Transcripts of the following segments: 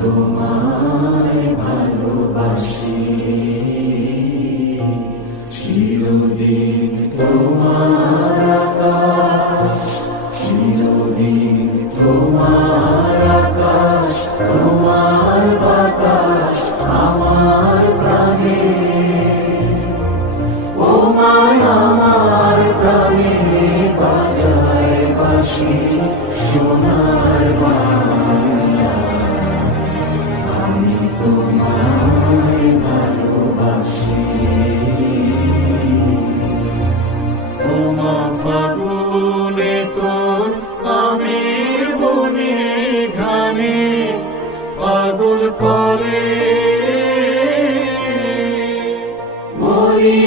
তোমায় ভালোবাসি, চিরদিন তোমার আকাশ, চিরদিন তোমার আকাশ, তোমার বাতাস আমার প্রাণে, ও মায় আমার প্রাণে বাজায় বাঁশি সোনার বাংলা। আমি তোমায় ভালোবাসি। ও মা ফাগুনে তোর আমের বনে ঘানে পাগল করে মরি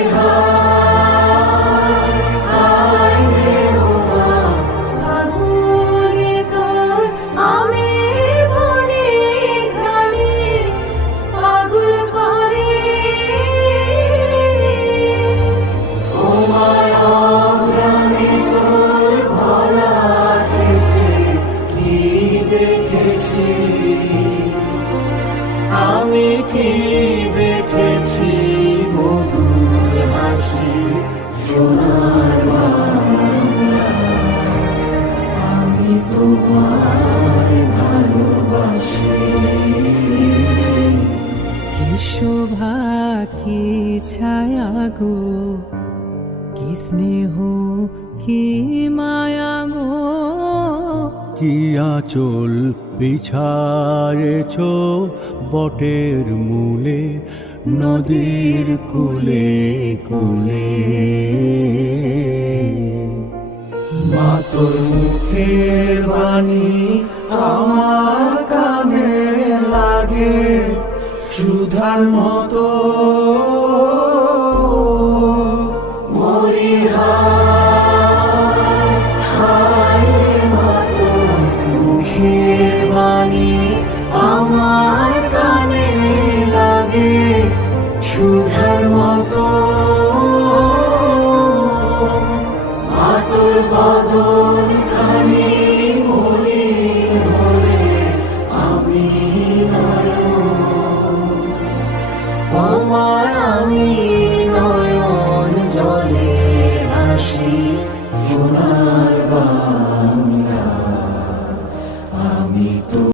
আমি কি দেখেছি মধুর হাসি সোনার বাংলা। আমি তোমায় ভালোবাসি। কি শোভা কি ছায়া গো, কি স্নেহ কি মায়া গো, কি আঁচল বিছারেছ বটের মূলে নদীর কূলে কূলে। মা তোর মুখের বাণী আমার কানে লাগে সুধার মতো।